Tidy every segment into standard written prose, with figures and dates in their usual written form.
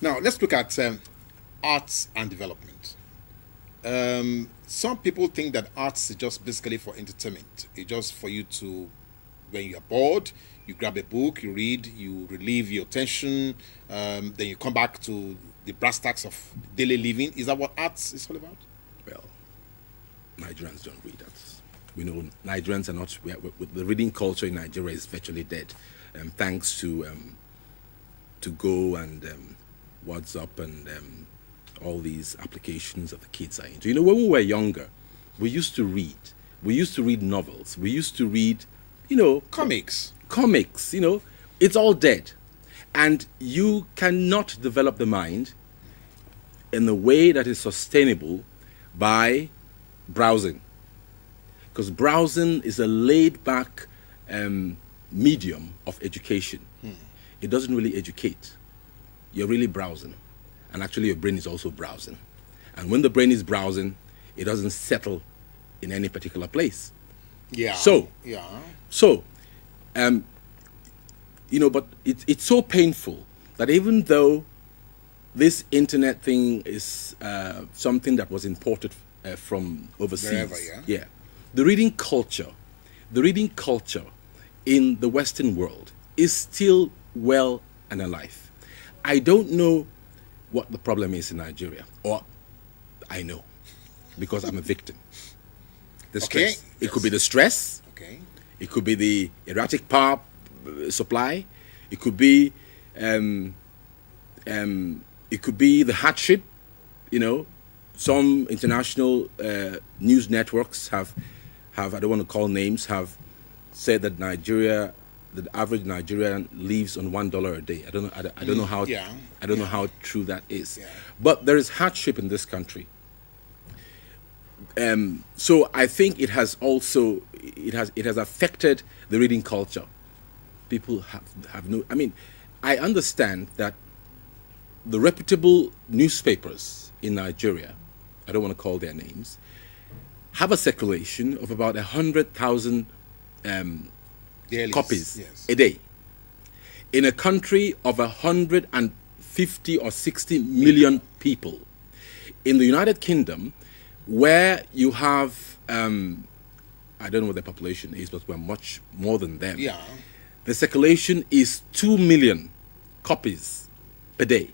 Now, let's look at arts and development. Some people think that arts is just basically for entertainment. It's just for you to, when you're bored, you grab a book, you read, you relieve your tension, then you come back to the brass tacks of daily living. Is that what arts is all about? Well, Nigerians don't read that. We know Nigerians are not. The reading culture in Nigeria is virtually dead, thanks to Go and WhatsApp and all these applications that the kids are into. You know, when we were younger, we used to read. We used to read novels. We used to read, Comics. Comics. It's all dead, and you cannot develop the mind in a way that is sustainable by browsing. Because browsing is a laid-back medium of education. It doesn't really educate. You're really browsing. And actually your brain is also browsing. And when the brain is browsing, it doesn't settle in any particular place. Yeah. So, yeah. But it's so painful that even though this internet thing is something that was imported from overseas. Wherever, yeah. The reading culture in the Western world is still well and alive. I don't know what the problem is in Nigeria, or I know, because I'm a victim. The stress. Okay. It could be the stress. Okay. It could be the erratic power supply. It could be the hardship. Some international news networks have I don't want to call names, have said that the average Nigerian lives on $1 a day. I don't know how I don't know how true that is. Yeah. But there is hardship in this country. So I think it has affected the reading culture. People have no. I mean, I understand that the reputable newspapers in Nigeria, I don't want to call their names, have a circulation of about 100,000 copies a day. In a country of 150 or 60 million people. In the United Kingdom, where you have, I don't know what the population is, but we're much more than them. Yeah. The circulation is 2 million copies a day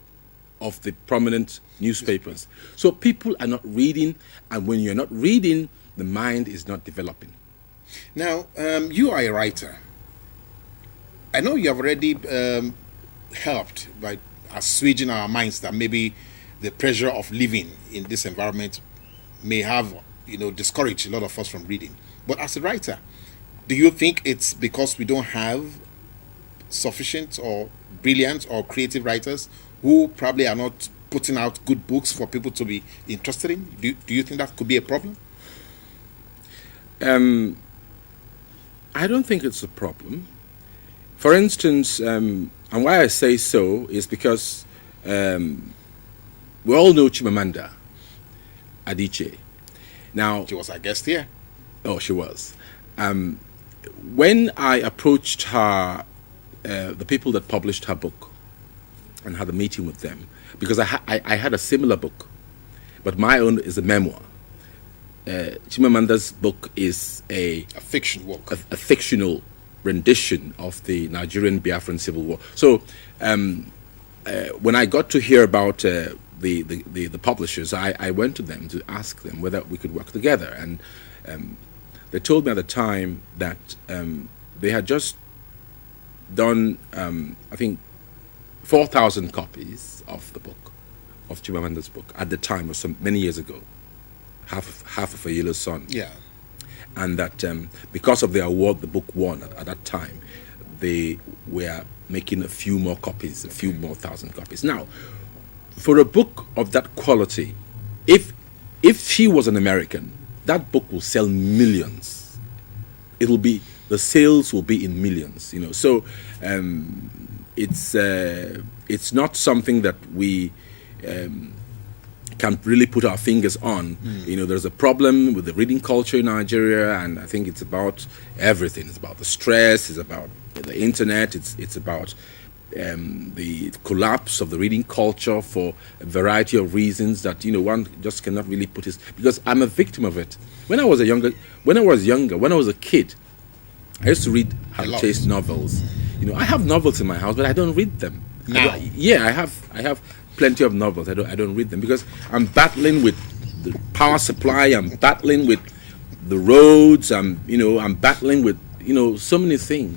of the prominent newspapers. So people are not reading, and when you're not reading, the mind is not developing. Now, you are a writer. I know you have already helped by assuaging our minds that maybe the pressure of living in this environment may have, discouraged a lot of us from reading. But as a writer, do you think it's because we don't have sufficient or brilliant or creative writers who probably are not putting out good books for people to be interested in? Do you think that could be a problem? I don't think it's a problem. For instance, and why I say so is because we all know Chimamanda Adichie. Now, She was our guest here. oh, she was. When I approached her, the people that published her book, and had a meeting with them, because I had a similar book, but my own is a memoir. Chimamanda's book is a fiction work. a fictional rendition of the Nigerian Biafran Civil War. So when I got to hear about the publishers, I went to them to ask them whether we could work together. And they told me at the time that they had just done, I think, 4,000 copies of the book, of Chimamanda's book, at the time, or many years ago, half of a Yellow Sun. Yeah. And that because of the award the book won at that time, they were making a few more copies, a few more thousand copies. Now, for a book of that quality, if she was an American, that book will sell millions. The sales will be in millions, So it's not something that we can really put our fingers on. There's a problem with the reading culture in Nigeria, and I think it's about everything. It's about the stress, it's about the internet, it's about the collapse of the reading culture for a variety of reasons that one just cannot really put his, because I'm a victim of it. When I was younger, when I was a kid, I used to read chase novels. I have novels in my house, but I don't read them. Now. I have plenty of novels. I don't read them because I'm battling with the power supply. I'm battling with the roads. I'm battling with so many things.